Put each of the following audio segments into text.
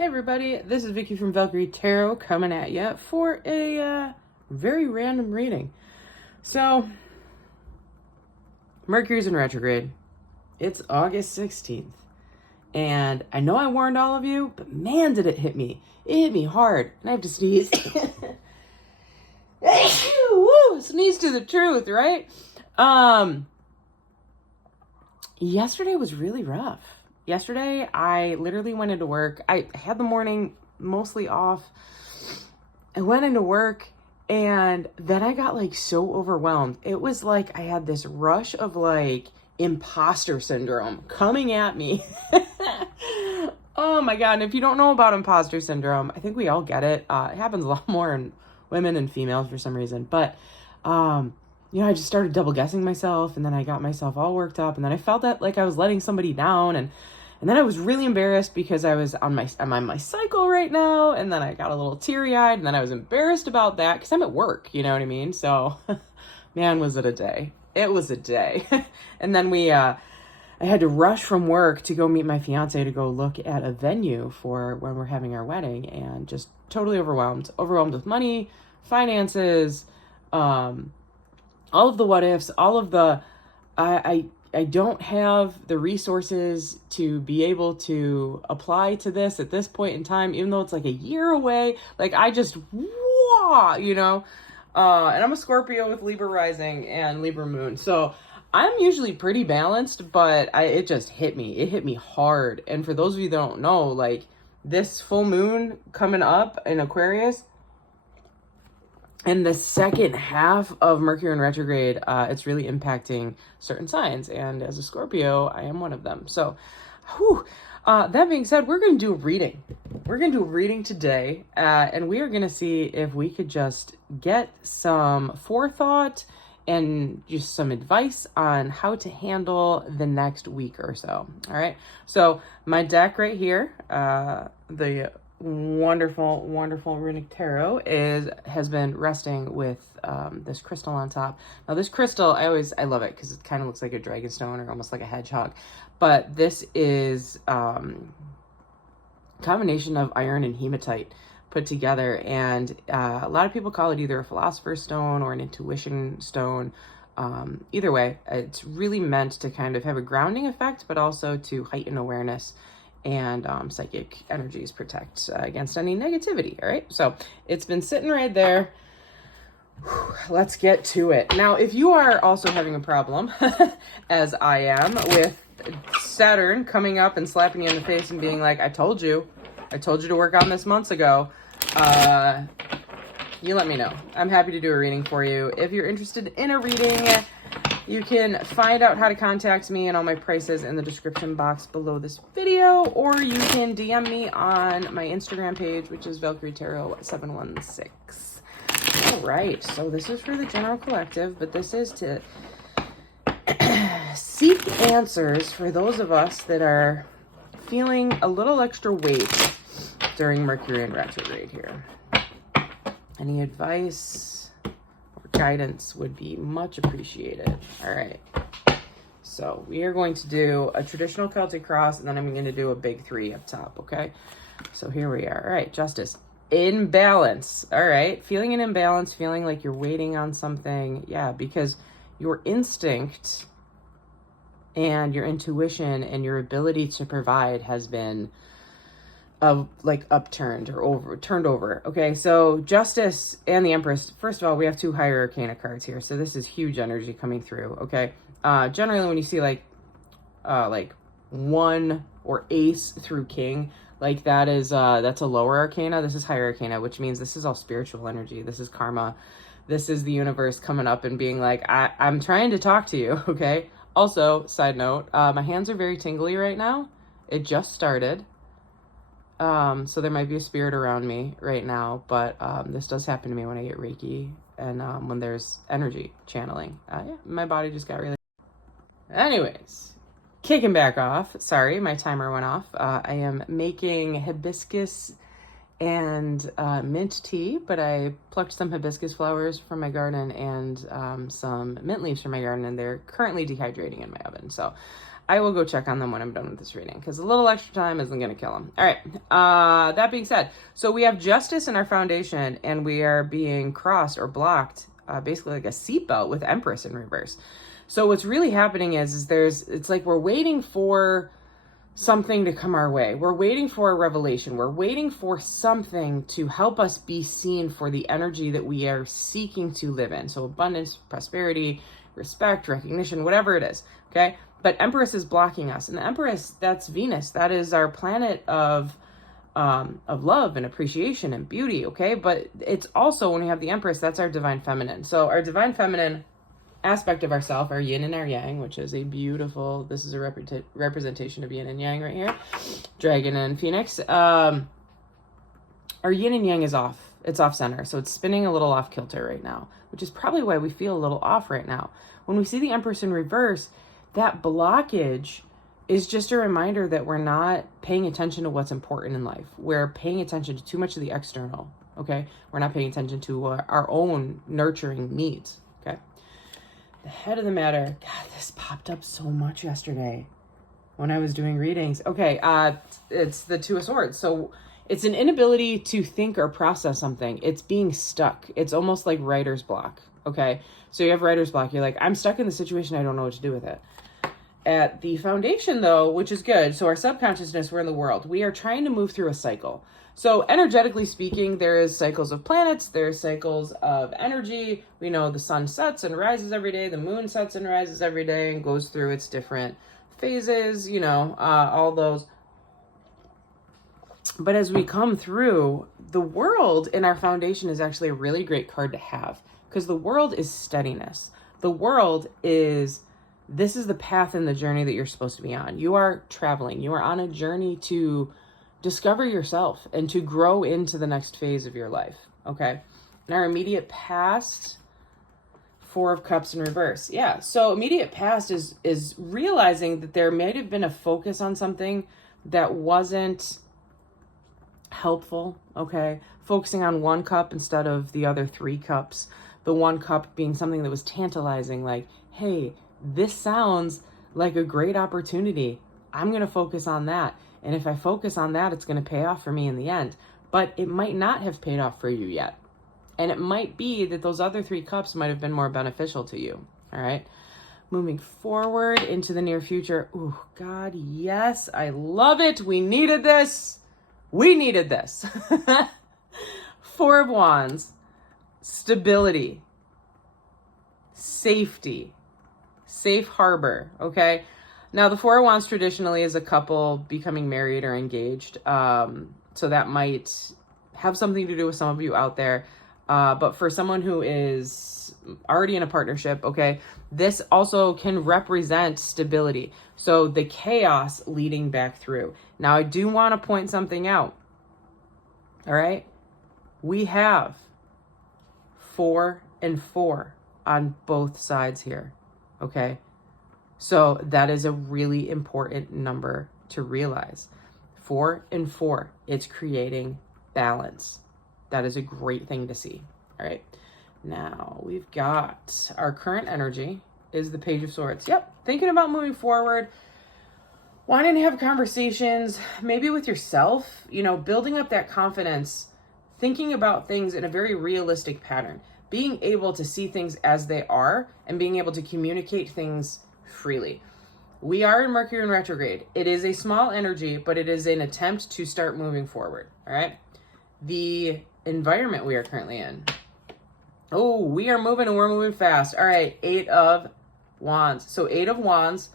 Hey everybody, this is Vicky from Valkyrie Tarot coming at you for a very random reading. So, Mercury's in retrograde. It's August 16th. And I know I warned all of you, but man did it hit me. It hit me hard. And I have to sneeze. Woo, sneeze to the truth, right? Yesterday was really rough. Yesterday, I literally went into work. I had the morning mostly off. I went into work and then I got like so overwhelmed. It was like I had this rush of like imposter syndrome coming at me. Oh my God. And if you don't know about imposter syndrome, I think we all get it. It happens a lot more in women and females for some reason. But, I just started double guessing myself, and then I got myself all worked up, and then I felt that like I was letting somebody down, and then I was really embarrassed because I'm on my cycle right now, and then I got a little teary-eyed, and then I was embarrassed about that because I'm at work, you know what I mean? So, man, was it a day. It was a day. And then I had to rush from work to go meet my fiance to go look at a venue for when we're having our wedding, and just totally overwhelmed with money, finances, all of the what ifs, all of the, I don't have the resources to be able to apply to this at this point in time, even though it's like a year away. Like I just, and I'm a Scorpio with Libra rising and Libra moon. So I'm usually pretty balanced, but it just hit me. It hit me hard. And for those of you that don't know, like this full moon coming up in Aquarius, in the second half of Mercury in retrograde, it's really impacting certain signs. And as a Scorpio, I am one of them. So, that being said, we're going to do a reading. We're going to do a reading today. And we are going to see if we could just get some forethought and just some advice on how to handle the next week or so. All right. So my deck right here, the wonderful runic tarot has been resting with this crystal on top. Now this crystal, I love it because it kind of looks like a dragonstone or almost like a hedgehog, but this is combination of iron and hematite put together, and a lot of people call it either a philosopher's stone or an intuition stone. Either way, it's really meant to kind of have a grounding effect, but also to heighten awareness and psychic energies, protect against any negativity. All right, so it's been sitting right there. Let's get to it. Now, if you are also having a problem, as I am, with Saturn coming up and slapping you in the face and being like, I told you to work on this months ago, you let me know. I'm happy to do a reading for you. If you're interested in a reading, you can find out how to contact me and all my prices in the description box below this video, or you can DM me on my Instagram page, which is Valkyrie Tarot 716. All right, so this is for the general collective, but this is to seek answers for those of us that are feeling a little extra weight during Mercury in retrograde here. Any advice or guidance would be much appreciated. All right. So we are going to do a traditional Celtic cross, and then I'm going to do a big 3 up top, okay? So here we are. All right, Justice. Imbalance. All right. Feeling an imbalance, feeling like you're waiting on something. Yeah, because your instinct and your intuition and your ability to provide has been upturned or turned over. Okay, so Justice and the Empress. First of all, we have 2 higher arcana cards here, so this is huge energy coming through. Okay, generally when you see like 1 or Ace through King, like that's a lower arcana. This is higher arcana, which means this is all spiritual energy. This is karma. This is the universe coming up and being like, I'm trying to talk to you. Okay. Also, side note, my hands are very tingly right now. It just started. So there might be a spirit around me right now, but this does happen to me when I get Reiki and when there's energy channeling. My body just got really... Anyways, kicking back off. Sorry, my timer went off. I am making hibiscus and mint tea, but I plucked some hibiscus flowers from my garden and some mint leaves from my garden, and they're currently dehydrating in my oven. So I will go check on them when I'm done with this reading, because a little extra time isn't going to kill them. All right. That being said, so we have Justice in our foundation, and we are being crossed or blocked, basically like a seatbelt with Empress in reverse. So what's really happening is it's like we're waiting for something to come our way. We're waiting for a revelation. We're waiting for something to help us be seen for the energy that we are seeking to live in. So abundance, prosperity, respect, recognition, whatever it is. Okay. But Empress is blocking us. And the Empress, that's Venus. That is our planet of love and appreciation and beauty. Okay. But it's also, when we have the Empress, that's our divine feminine. So our divine feminine aspect of ourself, our yin and our yang, which is a beautiful, this is a representation of yin and yang right here, dragon and phoenix. Our yin and yang is off. It's off center. So it's spinning a little off kilter right now, which is probably why we feel a little off right now. When we see the Empress in reverse, that blockage is just a reminder that we're not paying attention to what's important in life. We're paying attention to too much of the external. Okay. We're not paying attention to our own nurturing needs. Okay. The head of the matter. God, this popped up so much yesterday when I was doing readings. Okay, it's the Two of Swords. So it's an inability to think or process something. It's being stuck. It's almost like writer's block. Okay, so you have writer's block. You're like, I'm stuck in the situation. I don't know what to do with it. At the foundation, though, which is good. So our subconsciousness, we're in the world. We are trying to move through a cycle. So energetically speaking, there is cycles of planets, there's cycles of energy. We know the sun sets and rises every day, the moon sets and rises every day and goes through its different phases, all those. But as we come through, the world in our foundation is actually a really great card to have, because the world is steadiness. The world is, this is the path and the journey that you're supposed to be on. You are traveling. You are on a journey to discover yourself and to grow into the next phase of your life. Okay. In our immediate past, Four of Cups in reverse. Yeah. So immediate past is realizing that there may have been a focus on something that wasn't helpful. Okay. Focusing on one cup instead of the other three cups. The one cup being something that was tantalizing, like, hey, this sounds like a great opportunity. I'm going to focus on that. And if I focus on that, it's going to pay off for me in the end. But it might not have paid off for you yet. And it might be that those other three cups might have been more beneficial to you. All right. Moving forward into the near future. Oh, God, yes. I love it. We needed this. We needed this. Four of Wands. Stability. Safety. Safe harbor. Okay. Now, the Four of Wands traditionally is a couple becoming married or engaged. So that might have something to do with some of you out there. But for someone who is already in a partnership, okay, this also can represent stability. So the chaos leading back through. Now, I do want to point something out. All right. We have 4 and 4 on both sides here. Okay. So that is a really important number to realize. 4 and 4, it's creating balance. That is a great thing to see. All right. Now we've got our current energy is the Page of Swords. Yep. Thinking about moving forward, wanting to have conversations, maybe with yourself, building up that confidence, thinking about things in a very realistic pattern, being able to see things as they are and being able to communicate things freely. We are in Mercury Retrograde. It is a small energy, but it is an attempt to start moving forward. All right. The environment we are currently in. Oh, we are moving and we're moving fast. All right. 8 of Wands. So 8 of Wands,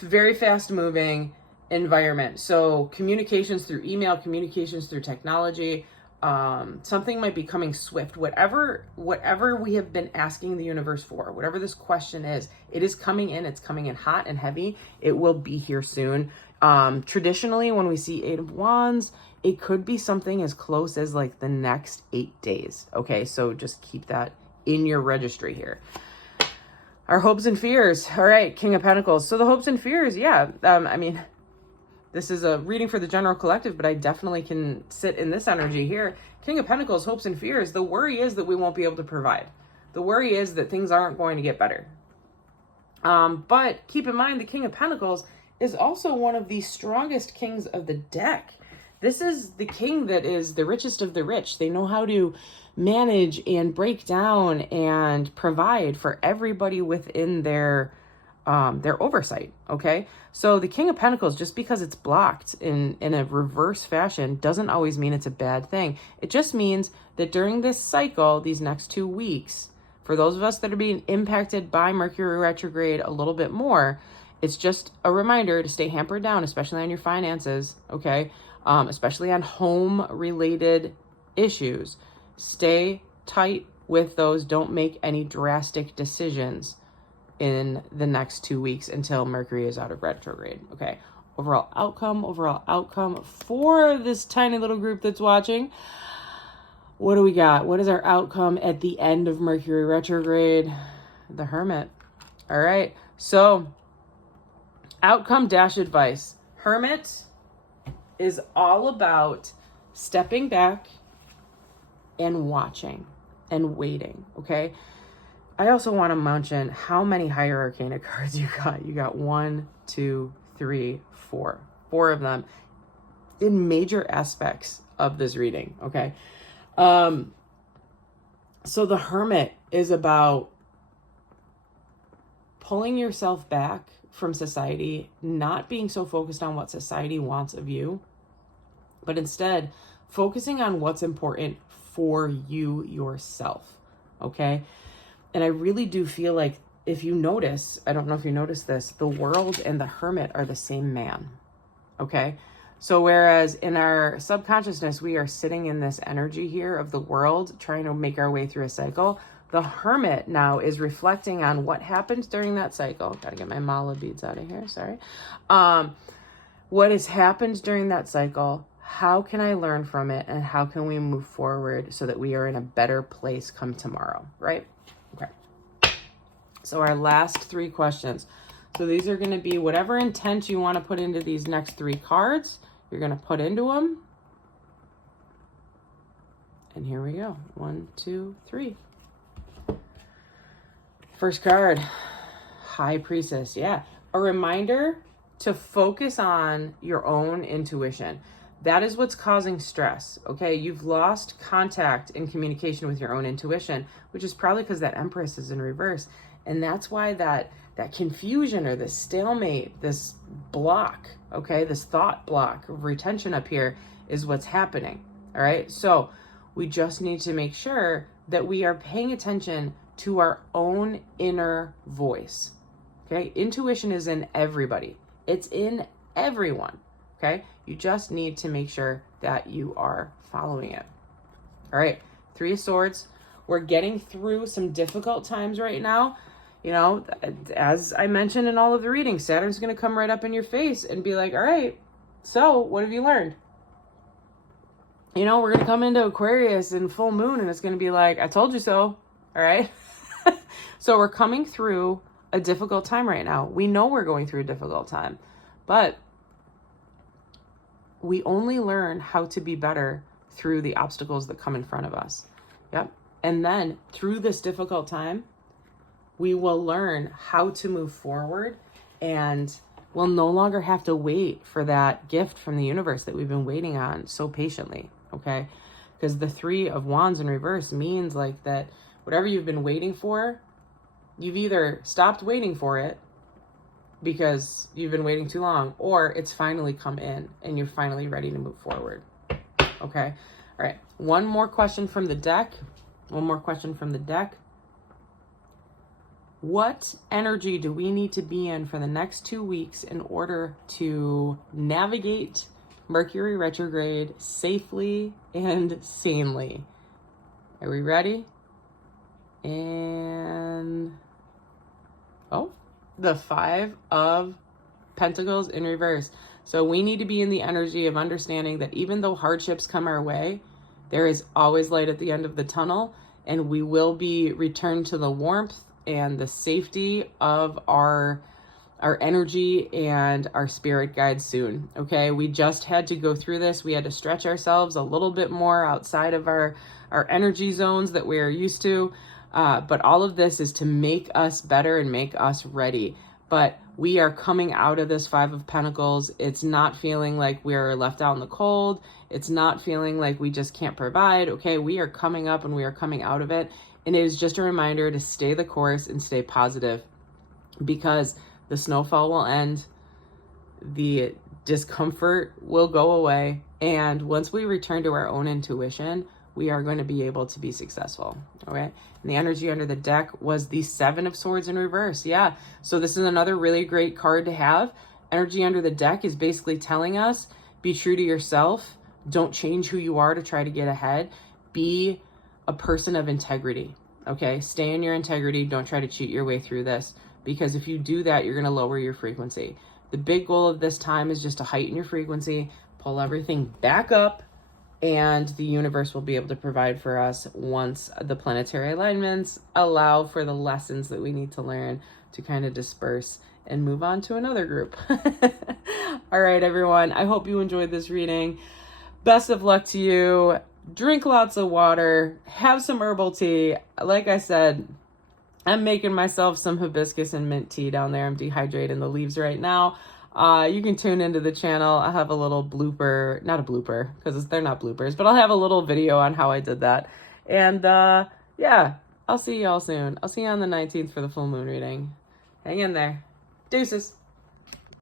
very fast moving environment. So communications through email, communications through technology, something might be coming swift. Whatever we have been asking the universe for, whatever this question is, it is coming in. It's coming in hot and heavy. It will be here soon. Traditionally, when we see 8 of Wands, it could be something as close as like the next 8 days. Okay, so just keep that in your registry here. Our hopes and fears. All right, King of Pentacles. So the hopes and fears, yeah. This is a reading for the general collective, but I definitely can sit in this energy here. King of Pentacles, hopes and fears. The worry is that we won't be able to provide. The worry is that things aren't going to get better. But keep in mind, the King of Pentacles is also one of the strongest kings of the deck. This is the king that is the richest of the rich. They know how to manage and break down and provide for everybody within their oversight. Okay. So the King of Pentacles, just because it's blocked in a reverse fashion, doesn't always mean it's a bad thing. It just means that during this cycle, these next 2 weeks, for those of us that are being impacted by Mercury retrograde a little bit more, it's just a reminder to stay hampered down, especially on your finances. Okay. Especially on home related issues. Stay tight with those. Don't make any drastic decisions in the next 2 weeks until Mercury is out of retrograde. Okay. Overall outcome for this tiny little group that's watching. What do we got? What is our outcome at the end of Mercury retrograde? The Hermit. All right. So outcome dash advice. Hermit is all about stepping back and watching and waiting. Okay. I also want to mention how many higher arcana cards you got. You got 1, 2, 3, 4. 4 of them in major aspects of this reading. Okay. So the Hermit is about pulling yourself back from society, not being so focused on what society wants of you, but instead focusing on what's important for you yourself. Okay. And I really do feel like, if you notice, I don't know if you noticed this, the World and the Hermit are the same man. Okay. So whereas in our subconsciousness, we are sitting in this energy here of the World, trying to make our way through a cycle, the Hermit now is reflecting on what happened during that cycle. Gotta get my mala beads out of here. Sorry. What has happened during that cycle? How can I learn from it? And how can we move forward so that we are in a better place come tomorrow? Right? Okay. So our last 3 questions. So these are going to be whatever intent you want to put into these next 3 cards. You're going to put into them. And here we go. 1, 2, 3. First card, High Priestess. Yeah. A reminder to focus on your own intuition. That is what's causing stress. Okay. You've lost contact and communication with your own intuition, which is probably because that Empress is in reverse. And that's why that confusion or this stalemate, this block, okay, this thought block of retention up here is what's happening. All right. So we just need to make sure that we are paying attention to our own inner voice. Okay. Intuition is in everybody. It's in everyone. Okay. You just need to make sure that you are following it. All right. 3 of Swords. We're getting through some difficult times right now. You know, as I mentioned in all of the readings, Saturn's going to come right up in your face and be like, all right, so what have you learned? You know, we're going to come into Aquarius in full moon and it's going to be like, I told you so. All right. So we're coming through a difficult time right now. We know we're going through a difficult time, but we only learn how to be better through the obstacles that come in front of us. Yep. And then through this difficult time, we will learn how to move forward, and we'll no longer have to wait for that gift from the universe that we've been waiting on so patiently. Okay. Because the 3 of Wands in reverse means like that whatever you've been waiting for, you've either stopped waiting for it because you've been waiting too long, or it's finally come in and you're finally ready to move forward. Okay. All right. One more question from the deck. What energy do we need to be in for the next 2 weeks in order to navigate Mercury retrograde safely and sanely? Are we ready? And the 5 of Pentacles in reverse. So we need to be in the energy of understanding that even though hardships come our way, there is always light at the end of the tunnel, and we will be returned to the warmth and the safety of our energy and our spirit guide soon. Okay. We just had to go through this. We had to stretch ourselves a little bit more outside of our energy zones that we're used to. But all of this is to make us better and make us ready. But we are coming out of this Five of Pentacles. It's not feeling like we're left out in the cold. It's not feeling like we just can't provide. Okay, we are coming up and we are coming out of it. And it is just a reminder to stay the course and stay positive, because the snowfall will end, the discomfort will go away, and once we return to our own intuition, we are going to be able to be successful. Okay, and the energy under the deck was the Seven of Swords in reverse. Yeah, so this is another really great card to have. Energy under the deck is basically telling us, be true to yourself, don't change who you are to try to get ahead, be a person of integrity. Okay, stay in your integrity, don't try to cheat your way through this, because if you do that, you're going to lower your frequency. The big goal of this time is just to heighten your frequency, pull everything back up, and the universe will be able to provide for us once the planetary alignments allow for the lessons that we need to learn to kind of disperse and move on to another group. All right, everyone. I hope you enjoyed this reading. Best of luck to you. Drink lots of water. Have some herbal tea. Like I said, I'm making myself some hibiscus and mint tea down there. I'm dehydrating the leaves right now. You can tune into the channel. I'll have a little blooper, not a blooper, because they're not bloopers, but I'll have a little video on how I did that. And yeah, I'll see y'all soon. I'll see you on the 19th for the full moon reading. Hang in there. Deuces.